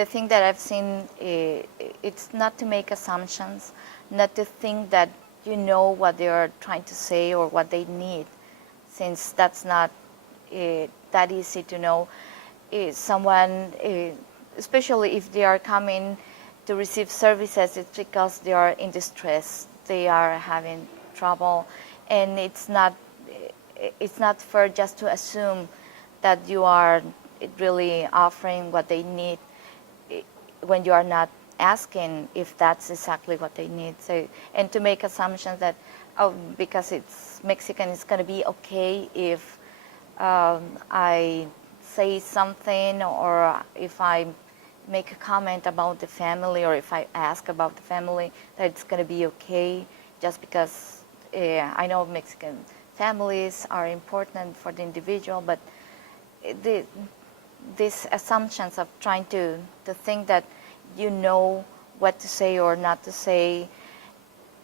the thing that I've seen, it's not to make assumptions, not to think that you know what they are trying to say or what they need, since that's not that easy to know. Someone, especially if they are coming to receive services, it's because they are in distress, they are having trouble, and it's not fair just to assume that you are really offering what they need when you are not asking if that's exactly what they need. So, and to make assumptions that, oh, because it's Mexican, it's going to be okay if I say something, or if I make a comment about the family, or if I ask about the family, that it's going to be okay just because I know Mexican families are important for the individual, but these assumptions of trying to think that you know what to say or not to say,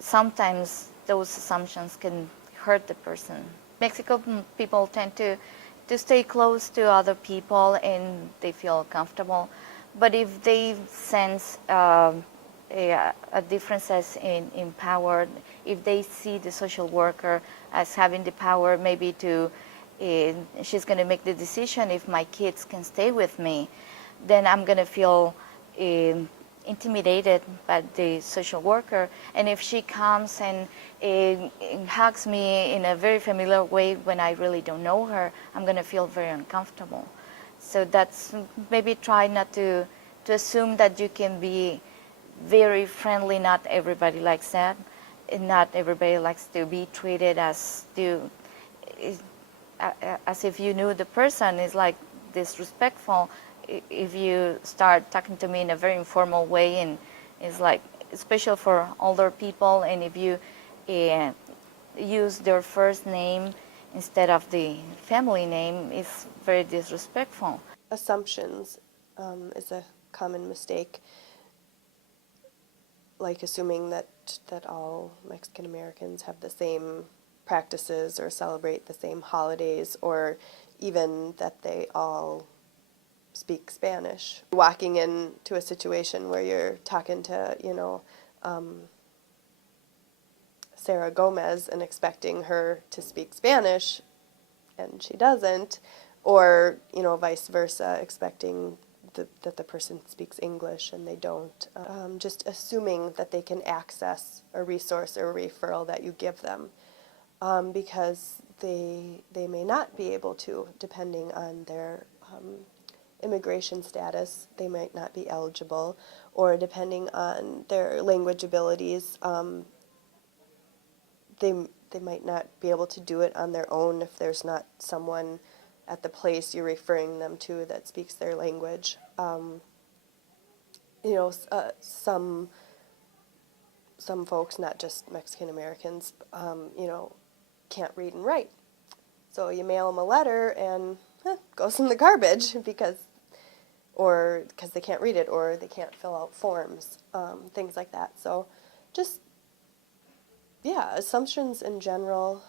sometimes those assumptions can hurt the person. Mexican people tend to stay close to other people and they feel comfortable. But if they sense differences in power, if they see the social worker as having the power maybe to, she's going to make the decision if my kids can stay with me, then I'm going to feel intimidated by the social worker. And if she comes and hugs me in a very familiar way when I really don't know her, I'm going to feel very uncomfortable. So that's, maybe try not to assume that you can be very friendly. Not everybody likes that. And not everybody likes to be treated as if you knew the person. Is like disrespectful if you start talking to me in a very informal way, and it's like, especially for older people, and if you use their first name instead of the family name, it's very disrespectful. Assumptions is a common mistake, like assuming that all Mexican Americans have the same practices or celebrate the same holidays, or even that they all speak Spanish. Walking into a situation where you're talking to, Sarah Gomez and expecting her to speak Spanish and she doesn't, or, vice versa, expecting that the person speaks English and they don't. Just assuming that they can access a resource or a referral that you give them, because they may not be able to, depending on their immigration status. They might not be eligible, or depending on their language abilities, they might not be able to do it on their own if there's not someone at the place you're referring them to that speaks their language. Some folks, not just Mexican Americans, can't read and write. So you mail them a letter and goes in the garbage because they can't read it, or they can't fill out forms, things like that. So just, assumptions in general,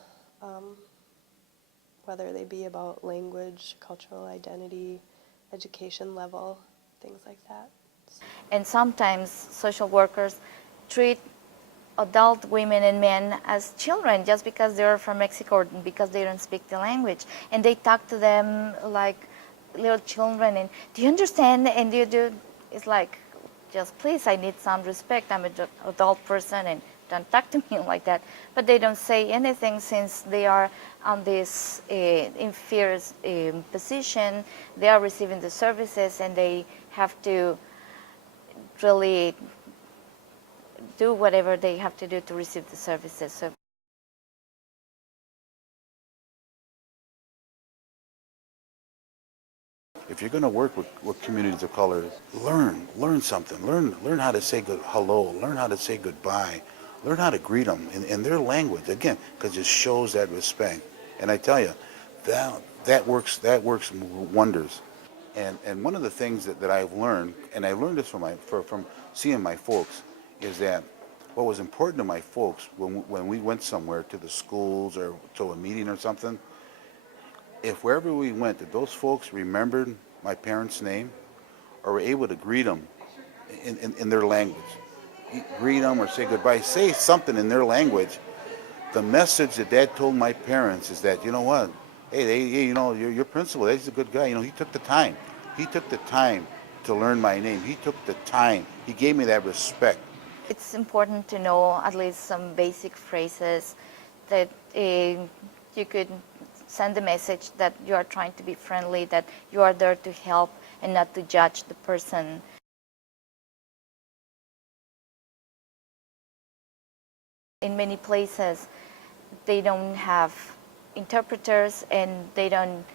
whether they be about language, cultural identity, education level, things like that. And sometimes social workers treat adult women and men as children just because they're from Mexico or because they don't speak the language. And they talk to them like little children, and do you understand? And you do. It's like, just please, I need some respect. I'm an adult person, and don't talk to me like that. But they don't say anything since they are on this inferior position. They are receiving the services, and they have to really do whatever they have to do to receive the services. So if you're going to work with communities of color, learn something. Learn how to say hello. Learn how to say goodbye. Learn how to greet them in their language, again, because it shows that respect. And I tell you, that works wonders. And one of the things that I've learned, and I learned this from seeing my folks, is that what was important to my folks when we went somewhere, to the schools or to a meeting or something, if wherever we went, that those folks remembered my parents' name, are able to greet them in their language. Greet them or say goodbye. Say something in their language. The message that Dad told my parents is that, you know what, hey, you know, your principal, he's a good guy. You know, he took the time. He took the time to learn my name. He took the time. He gave me that respect. It's important to know at least some basic phrases that you could send the message that you are trying to be friendly, that you are there to help and not to judge the person. In many places, they don't have interpreters, and they don't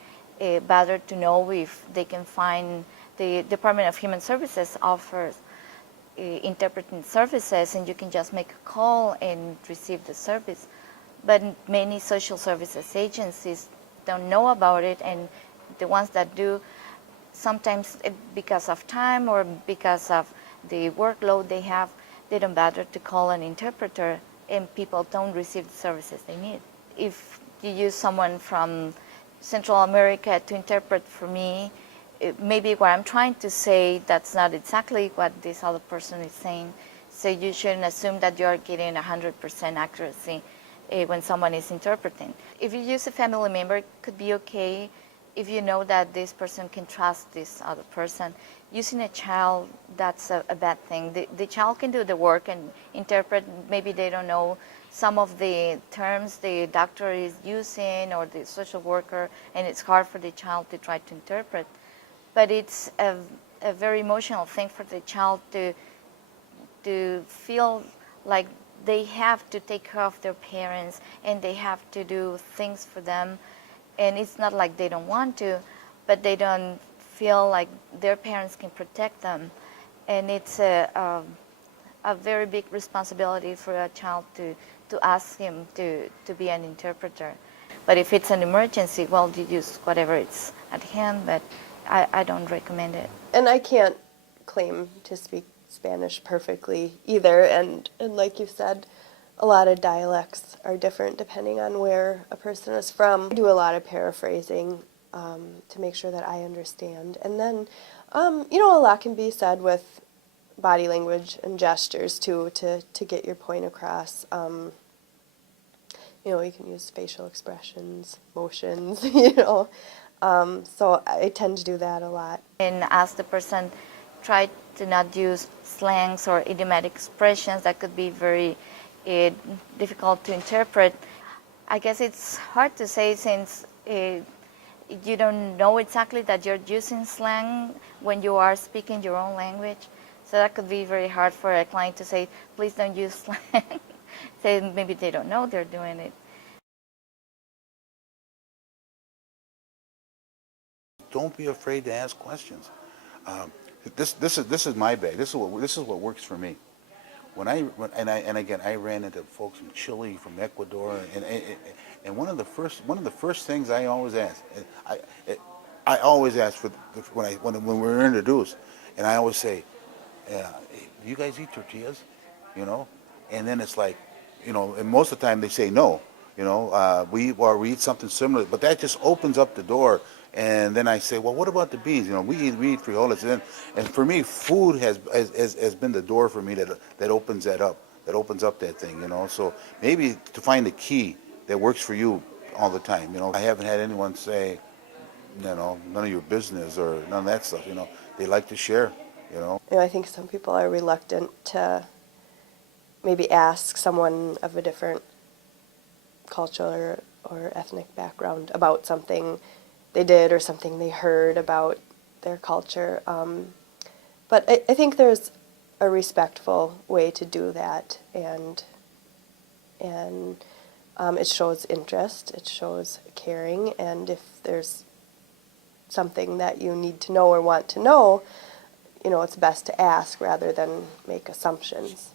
bother to know if they can find. The Department of Human Services offers interpreting services, and you can just make a call and receive the service. But many social services agencies don't know about it, and the ones that do, sometimes because of time or because of the workload they have, they don't bother to call an interpreter, and people don't receive the services they need. If you use someone from Central America to interpret for me, maybe what I'm trying to say, that's not exactly what this other person is saying. So you shouldn't assume that you're getting 100% accuracy when someone is interpreting. If you use a family member, it could be okay if you know that this person can trust this other person. Using a child, that's a bad thing. The child can do the work and interpret. Maybe they don't know some of the terms the doctor is using or the social worker, and it's hard for the child to try to interpret. But it's a very emotional thing for the child to feel like they have to take care of their parents and they have to do things for them. And it's not like they don't want to, but they don't feel like their parents can protect them. And it's a very big responsibility for a child to ask him to be an interpreter. But if it's an emergency, well, you use whatever it's at hand, but I don't recommend it. And I can't claim to speak Spanish perfectly either, and like you said, a lot of dialects are different depending on where a person is from. I do a lot of paraphrasing to make sure that I understand. And then, you know, a lot can be said with body language and gestures too to get your point across. You know, you can use facial expressions, motions, you know. So I tend to do that a lot. And ask the person, try to not use slangs or idiomatic expressions that could be very difficult to interpret. I guess it's hard to say since you don't know exactly that you're using slang when you are speaking your own language. So that could be very hard for a client to say, please don't use slang. Say maybe they don't know they're doing it. Don't be afraid to ask questions. This is my bag. This is what works for me. And again, I ran into folks from Chile, from Ecuador, and one of the first things I always ask, I always ask for when we're introduced, and I always say, do you guys eat tortillas? You know, and then it's like, you know, and most of the time they say no. You know, we eat something similar, but that just opens up the door. And then I say, well, what about the beans? You know, we eat frijoles, and for me, food has been the door for me that opens that up, that opens up that thing. You know, so maybe to find the key that works for you all the time. You know, I haven't had anyone say, you know, none of your business or none of that stuff. You know, they like to share. You know, I think some people are reluctant to maybe ask someone of a different culture or ethnic background about something they did or something they heard about their culture. But I think there's a respectful way to do that, and it shows interest, it shows caring, and if there's something that you need to know or want to know, you know, it's best to ask rather than make assumptions.